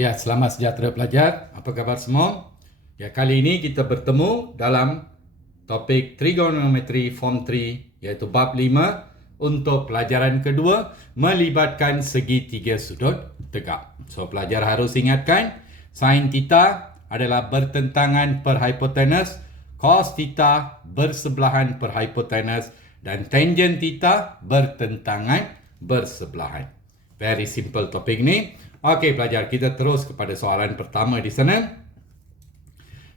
Ya, selamat sejahtera pelajar. Apa khabar semua? Ya, kali ini kita bertemu dalam topik trigonometri form 3 iaitu bab 5 untuk pelajaran kedua melibatkan segitiga sudut tegak. So, pelajar harus ingatkan sin theta adalah bertentangan per hipotenus, cos theta bersebelahan per hipotenus dan tangent theta bertentangan bersebelahan. Very simple topik ni. Okey pelajar, kita terus kepada soalan pertama di sana.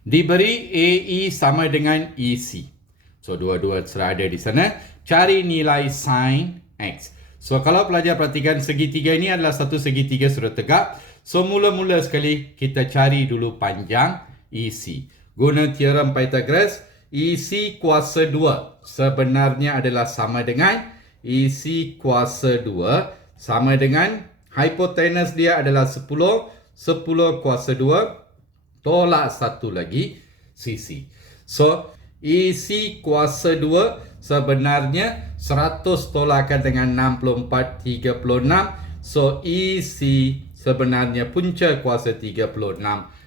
Diberi AE sama dengan EC. So, dua-dua sudah ada di sana. Cari nilai sin X. So, kalau pelajar perhatikan segitiga ini adalah satu segitiga sudut tegak. So, mula-mula sekali kita cari dulu panjang EC. Guna teorem Pythagoras, EC kuasa 2 sebenarnya adalah sama dengan EC kuasa 2 sama dengan hipotenus dia adalah 10 kuasa 2 tolak 1 lagi sisi. So, EC kuasa 2 sebenarnya 100 tolakkan dengan 64, 36. So, EC sebenarnya punca kuasa 36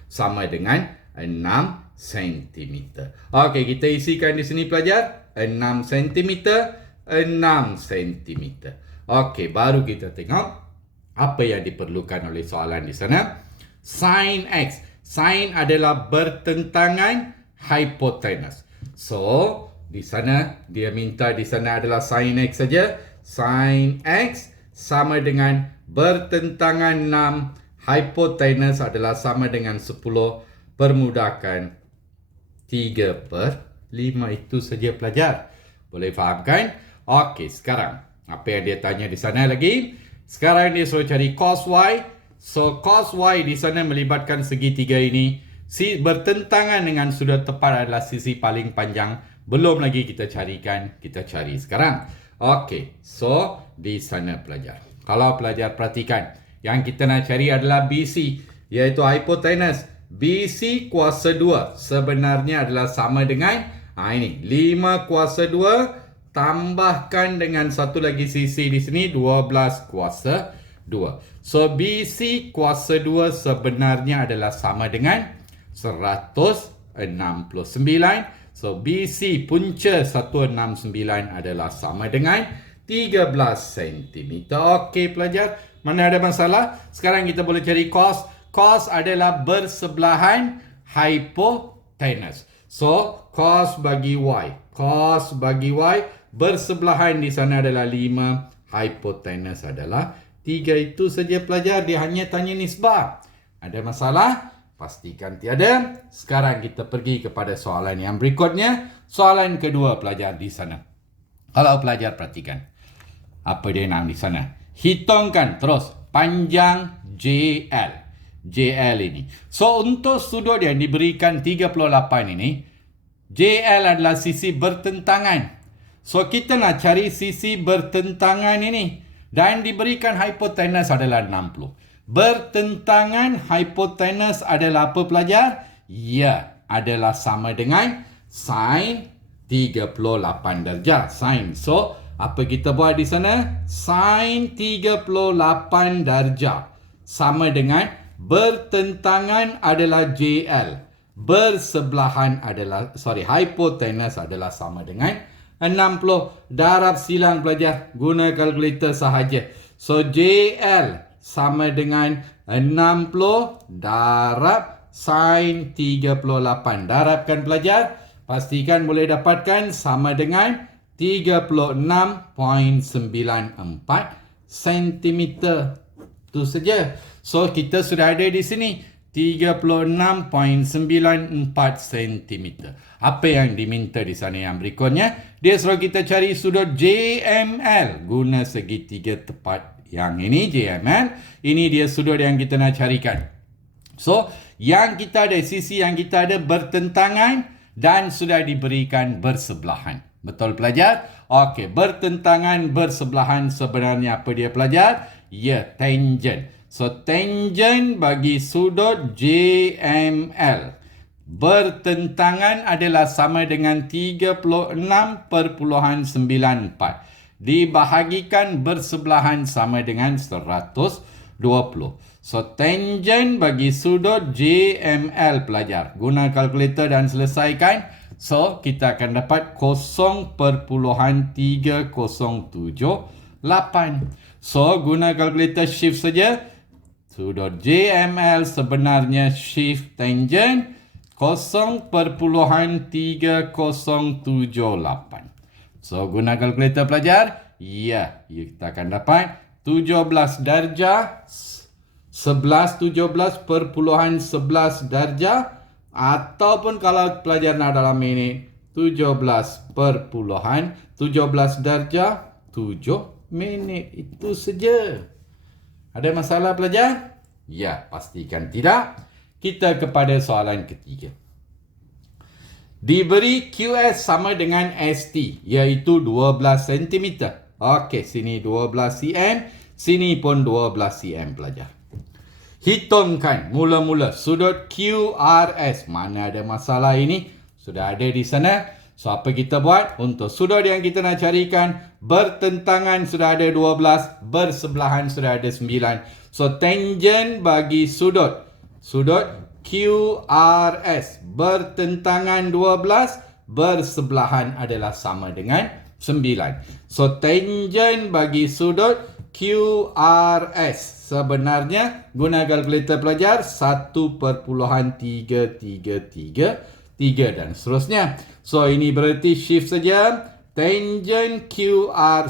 sama dengan 6 cm. Okey, kita isikan di sini pelajar. 6 cm, 6 cm. Okey, baru kita tengok apa yang diperlukan oleh soalan di sana. Sin X. Sin adalah bertentangan hipotenus. So, di sana dia minta di sana adalah sin X saja. Sin X sama dengan bertentangan 6. Hipotenus adalah sama dengan 10. Permudahkan 3/5. Itu saja pelajar. Boleh fahamkan? Okey, sekarang apa yang dia tanya di sana lagi? Sekarang dia suruh cari cos Y. So, cos Y di sana melibatkan segitiga ini. Bertentangan dengan sudut tepat adalah sisi paling panjang. Belum lagi kita carikan. Kita cari sekarang. Okey. So, di sana pelajar. Kalau pelajar perhatikan. Yang kita nak cari adalah BC. Iaitu hipotenus. BC kuasa 2 sebenarnya adalah sama dengan ini. 5 kuasa 2. Tambahkan dengan satu lagi sisi di sini 12 kuasa 2. So, BC kuasa 2 sebenarnya adalah sama dengan 169. So, BC punca 169 adalah sama dengan 13 cm. Okey pelajar, mana ada masalah? Sekarang kita boleh cari cos. Cos adalah bersebelahan hipotenus. So, cos bagi Y. Cos bagi Y bersebelahan di sana adalah 5. Hipotenus adalah 3. Itu saja pelajar. Dia hanya tanya nisbah. Ada masalah? Pastikan tiada. Sekarang kita pergi kepada soalan yang berikutnya. Soalan kedua pelajar di sana. Kalau pelajar perhatikan. Apa dia nak di sana? Hitungkan terus panjang JL. JL ini. So, untuk sudut yang diberikan 38 ini, JL adalah sisi bertentangan. So, kita nak cari sisi bertentangan ini. Dan diberikan hipotenus adalah 60. Bertentangan hipotenus adalah apa pelajar? Ya, adalah sama dengan sin 38 darjah. Sin. So, apa kita buat di sana? Sin 38 darjah. Sama dengan bertentangan adalah JL. Bersebelahan adalah, hipotenus adalah sama dengan 60. Darab silang pelajar. Guna kalkulator sahaja. So, JL sama dengan 60 darab sin 38. Darabkan pelajar. Pastikan boleh dapatkan sama dengan 36.94 cm. Itu saja. So, kita sudah ada di sini 36.94 cm. Apa yang diminta di sana yang berikutnya? Dia suruh kita cari sudut JML. Guna segitiga tepat yang ini JML. Ini dia sudut yang kita nak carikan. So, yang kita ada, sisi yang kita ada bertentangan dan sudah diberikan bersebelahan. Betul pelajar? Okey, bertentangan bersebelahan sebenarnya apa dia pelajar? Ya, tangent. So, tangent bagi sudut JML bertentangan adalah sama dengan 36.94. Dibahagikan bersebelahan sama dengan 120. So, tangent bagi sudut JML pelajar. Guna kalkulator dan selesaikan. So, kita akan dapat 0.3078. So, guna kalkulator shift saja. Sudut JML sebenarnya shift tangent 0.3078. So, guna kalkulator pelajar. Ya, kita akan dapat 17 darjah 11 darjah, ataupun kalau pelajar nak dalam minit 17 darjah 7 minit. Itu saja. Ada masalah pelajar? Ya, pastikan tidak. Kita kepada soalan ketiga. Diberi QS sama dengan ST, iaitu 12 cm. Okey, sini 12 cm, sini pun 12 cm pelajar. Hitungkan mula-mula sudut QRS. Mana ada masalah ini? Sudah ada di sana. So, apa kita buat? Untuk sudut yang kita nak carikan, bertentangan sudah ada 12, bersebelahan sudah ada 9. So, tangent bagi sudut QRS bertentangan 12, bersebelahan adalah sama dengan 9. So, tangent bagi sudut QRS sebenarnya guna kalkulator pelajar 1.3333 dan seterusnya. So, ini berarti shift saja. Tangent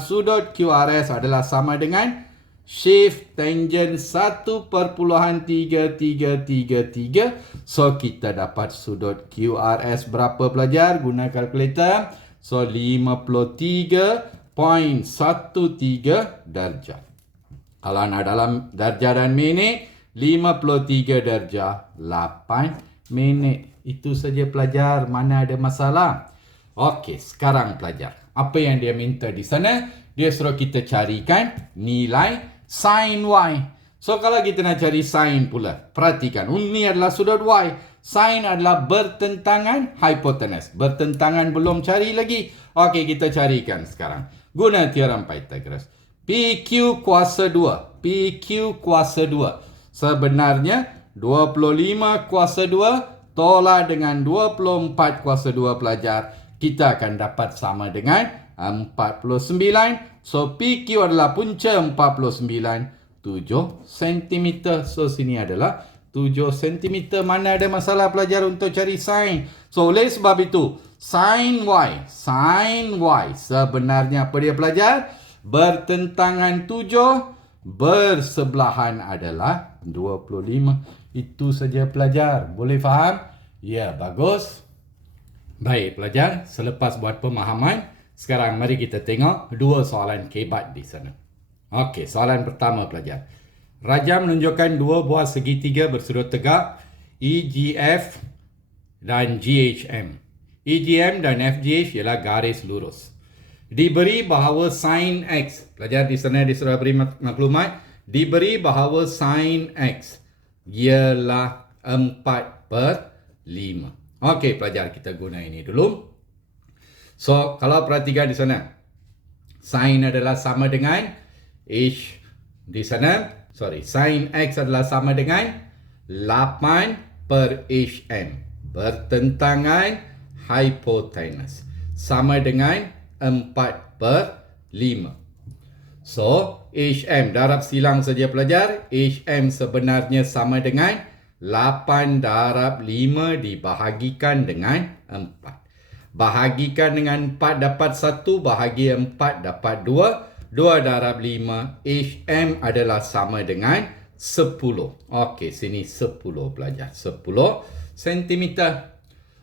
sudut QRS adalah sama dengan shift tangent 1.3333. So, kita dapat sudut QRS berapa pelajar guna kalkulator? So, 53.13 darjah. Kalau nak dalam darjah dan minit, 53 darjah 8 minit. Itu saja pelajar. Mana ada masalah? Okey, sekarang pelajar. Apa yang dia minta di sana? Dia suruh kita carikan nilai sin Y. So, kalau kita nak cari sin pula, perhatikan. Ini adalah sudut Y. Sin adalah bertentangan hipotenus. Bertentangan belum cari lagi. Okey, kita carikan sekarang. Guna teorem Pythagoras. PQ kuasa 2. PQ kuasa 2. Sebenarnya 25 kuasa 2 tolak dengan 24 kuasa 2 pelajar. Kita akan dapat sama dengan 49. So, PQ adalah punca 49. 7 cm. So, sini adalah 7 cm. Mana ada masalah pelajar untuk cari sin? So, oleh sebab itu, sin Y sebenarnya apa dia pelajar? Bertentangan 7, bersebelahan adalah 25. Itu saja pelajar. Boleh faham? Ya, bagus. Baik pelajar, selepas buat pemahaman, sekarang mari kita tengok dua soalan kebat di sana. Okey, soalan pertama pelajar. Rajam menunjukkan dua buah segitiga bersudut tegak EGF dan GHM. EGM dan FGH ialah garis lurus. Diberi bahawa sin X. Pelajar di sana disuruh beri maklumat. Diberi bahawa sin X ialah 4/5. Okey pelajar, kita guna ini dulu. So, kalau perhatikan di sana, sin adalah sama dengan H di sana. Sin X /adalah sama dengan 8/HM. Bertentangan hipotenus. Sama dengan 4/5. So, HM, darab silang saja pelajar. HM sebenarnya sama dengan 8 darab 5 dibahagikan dengan 4. Bahagikan dengan 4 dapat 1, bahagi 4 dapat 2. 2 darab 5, HM adalah sama dengan 10. Okey, sini 10 pelajar. 10 cm.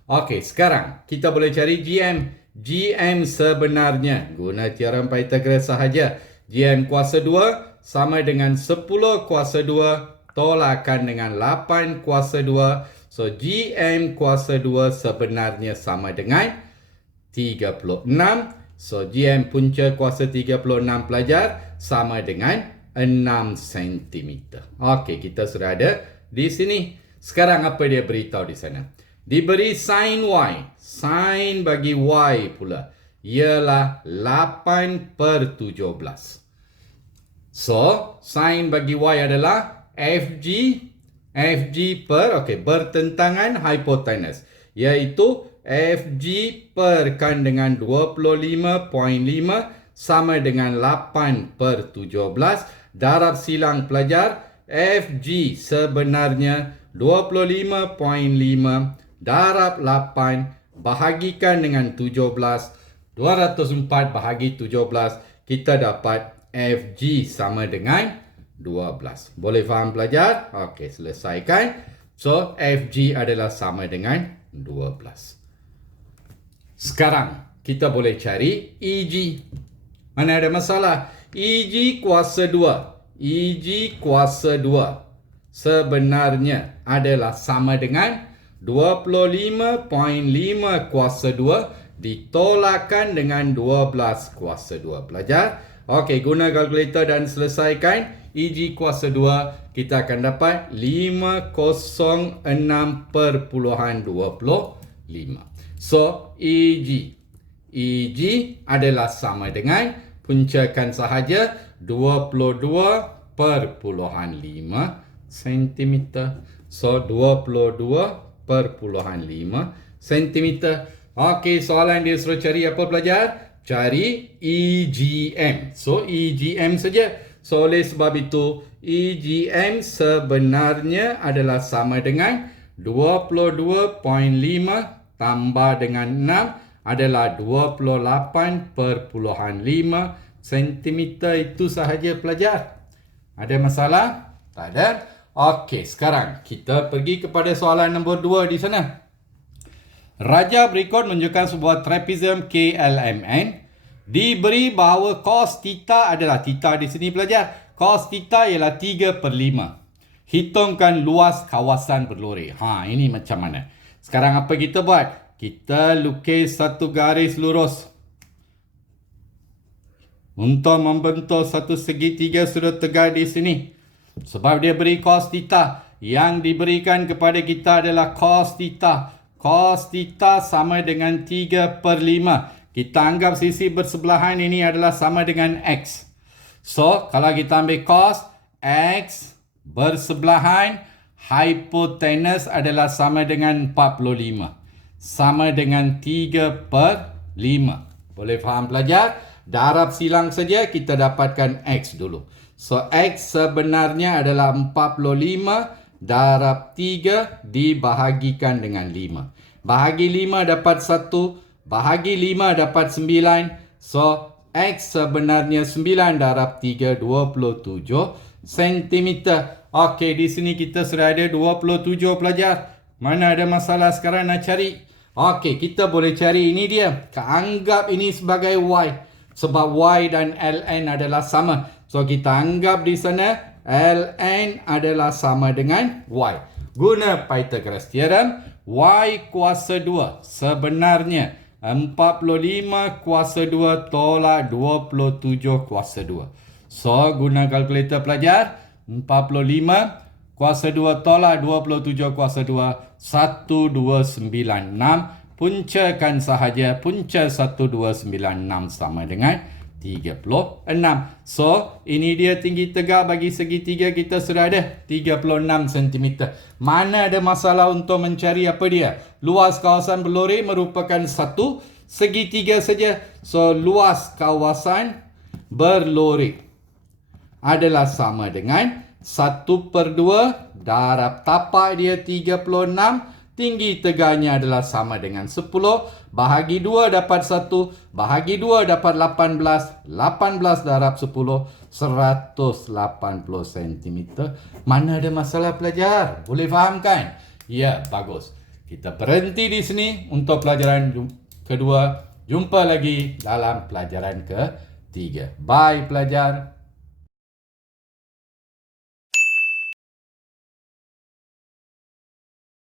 Okey, sekarang kita boleh cari GM. GM sebenarnya guna teorem Pythagoras sahaja. GM kuasa 2 sama dengan 10 kuasa 2 tolakkan dengan 8 kuasa 2. So, GM kuasa 2 sebenarnya sama dengan 36. So, GM punca kuasa 36 pelajar sama dengan 6 cm. Okey, kita sudah ada di sini. Sekarang apa dia beritahu di sana? Diberi sin Y. Sin bagi Y pula ialah 8/17. So, sin bagi Y adalah FG bertentangan hipotenus, iaitu FG perkan dengan 25.5 sama dengan 8/17. Darab silang pelajar, FG sebenarnya 25.5 darab 8 bahagikan dengan 17. 204 bahagi 17, kita dapat FG sama dengan 12. Boleh faham pelajar? Okey, selesaikan. So, FG adalah sama dengan 12. Sekarang, kita boleh cari EG. Mana ada masalah? EG kuasa 2. EG kuasa 2 sebenarnya adalah sama dengan 25.5 kuasa 2 ditolakkan dengan 12 kuasa 2. Pelajar? Okey, guna kalkulator dan selesaikan. EG kuasa 2, kita akan dapat 506.25. So, EG adalah sama dengan, puncakan sahaja, 22.5 cm. So, 22.5 cm. Okey, soalan dia suruh cari apa pelajar? Cari EGM. So, EGM saja. So, oleh sebab itu, EGM sebenarnya adalah sama dengan 22.5 tambah dengan 6 adalah 28.5 cm. Itu sahaja pelajar. Ada masalah? Tak ada. Okey, sekarang kita pergi kepada soalan nombor 2 di sana. Raja berikut menunjukkan sebuah trapezium KLMN. Diberi bahawa cos theta adalah, theta di sini pelajar, cos theta ialah 3/5. Hitungkan luas kawasan berlori. Ini macam mana? Sekarang apa kita buat? Kita lukis satu garis lurus. Untuk membentuk satu segitiga sudut tegak di sini. Sebab dia beri cos theta. Yang diberikan kepada kita adalah cos theta. Cos theta sama dengan 3/5. Kita anggap sisi bersebelahan ini adalah sama dengan X. So, kalau kita ambil cos, X bersebelahan, hipotenus adalah sama dengan 45. Sama dengan 3/5. Boleh faham pelajar? Darab silang saja, kita dapatkan X dulu. So, X sebenarnya adalah 45 darab 3 dibahagikan dengan 5. Bahagi 5 dapat 1. Bahagi 5 dapat 9. So, X sebenarnya 9 darab 3, 27 cm. Okey, di sini kita sudah ada 27 pelajar. Mana ada masalah sekarang nak cari? Okey, kita boleh cari ini dia. Anggap ini sebagai Y. Sebab Y dan ln adalah sama. So, kita anggap di sana ln adalah sama dengan Y. Guna Pythagoras theorem, Y kuasa 2 sebenarnya 45 kuasa 2 tolak 27 kuasa 2. So, guna kalkulator pelajar. 45 kuasa 2 tolak 27 kuasa 2. 1296. Puncakan sahaja. Punca 1296 sama dengan 36. So, ini dia tinggi tegak bagi segitiga kita sudah ada. 36 cm. Mana ada masalah untuk mencari apa dia? Luas kawasan berlori merupakan satu segitiga saja. So, luas kawasan berlori adalah sama dengan 1/2 darab tapak dia 36. Tinggi tegaknya adalah sama dengan 10. Bahagi 2 dapat 1. Bahagi 2 dapat 18. 18 darab 10. 180 cm. Mana ada masalah pelajar? Boleh faham kan? Ya, bagus. Kita berhenti di sini untuk pelajaran kedua. Jumpa lagi dalam pelajaran ketiga. Bye pelajar.